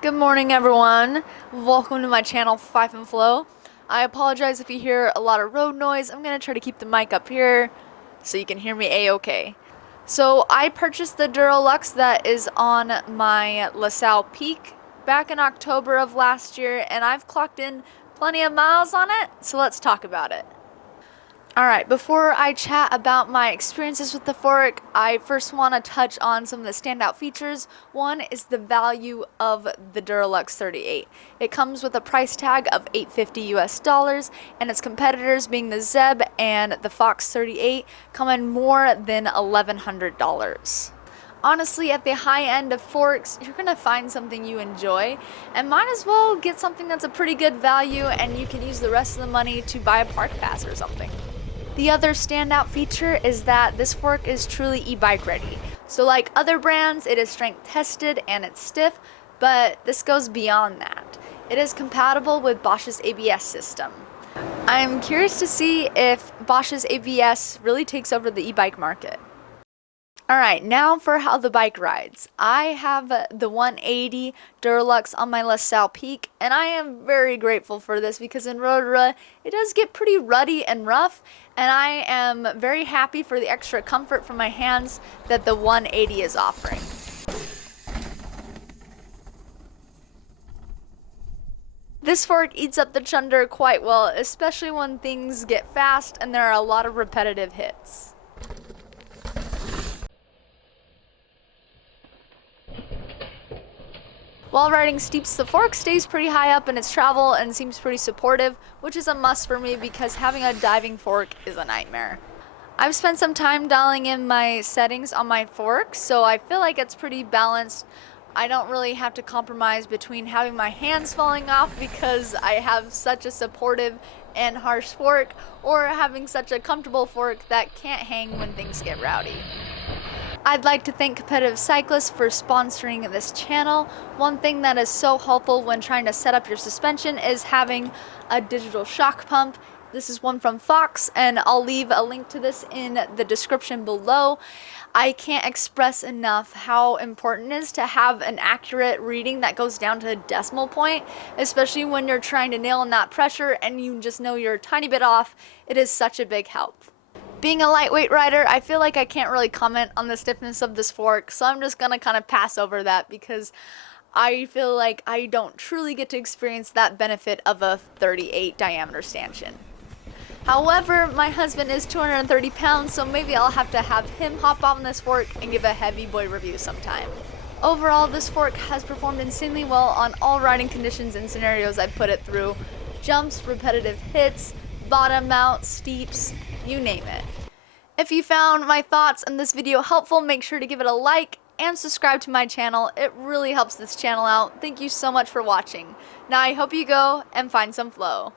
Good morning, everyone. Welcome to my channel, Fife and Flow. I apologize if you hear a lot of road noise. I'm gonna try to keep the mic up here so you can hear me a-okay. So I purchased the Durolux that is on my LaSalle Peak back in October of last year, and I've clocked in plenty of miles on it, so let's talk about it. Alright, before I chat about my experiences with the fork, I first want to touch on some of the standout features. One is the value of the Durolux 38. It comes with a price tag of $850 US, and its competitors, being the Zeb and the Fox 38, come in more than $1,100. Honestly, at the high end of forks, you're gonna find something you enjoy, and might as well get something that's a pretty good value, and you can use the rest of the money to buy a park pass or something. The other standout feature is that this fork is truly Ebike ready. So like other brands, it is strength tested and it's stiff, but this goes beyond that. It is compatible with Bosch's ABS system. I'm curious to see if Bosch's ABS really takes over the e-bike market. Alright, now for how the bike rides. I have the 180 Durolux on my LaSalle Peak, and I am very grateful for this because in road it does get pretty ruddy and rough, and I am very happy for the extra comfort for my hands that the 180 is offering. This fork eats up the chunder quite well, especially when things get fast and there are a lot of repetitive hits. While riding steeps, the fork stays pretty high up in its travel and seems pretty supportive, which is a must for me because having a diving fork is a nightmare. I've spent some time dialing in my settings on my fork, so I feel like it's pretty balanced. I don't really have to compromise between having my hands falling off because I have such a supportive and harsh fork, or having such a comfortable fork that can't hang when things get rowdy. I'd like to thank Competitive Cyclists for sponsoring this channel. One thing that is so helpful when trying to set up your suspension is having a digital shock pump. This is one from Fox, and I'll leave a link to this in the description below. I can't express enough how important it is to have an accurate reading that goes down to a decimal point, especially when you're trying to nail in that pressure and you just know you're a tiny bit off. It is such a big help. Being a lightweight rider, I feel like I can't really comment on the stiffness of this fork, so I'm just gonna kind of pass over that because I feel like I don't truly get to experience that benefit of a 38 diameter stanchion. However, my husband is 230 pounds, so maybe I'll have to have him hop on this fork and give a heavy boy review sometime. Overall, this fork has performed insanely well on all riding conditions and scenarios I've put it through. Jumps, repetitive hits, bottom out, steeps, you name it. If you found my thoughts on this video helpful, make sure to give it a like and subscribe to my channel. It really helps this channel out. Thank you so much for watching. Now I hope you go and find some flow.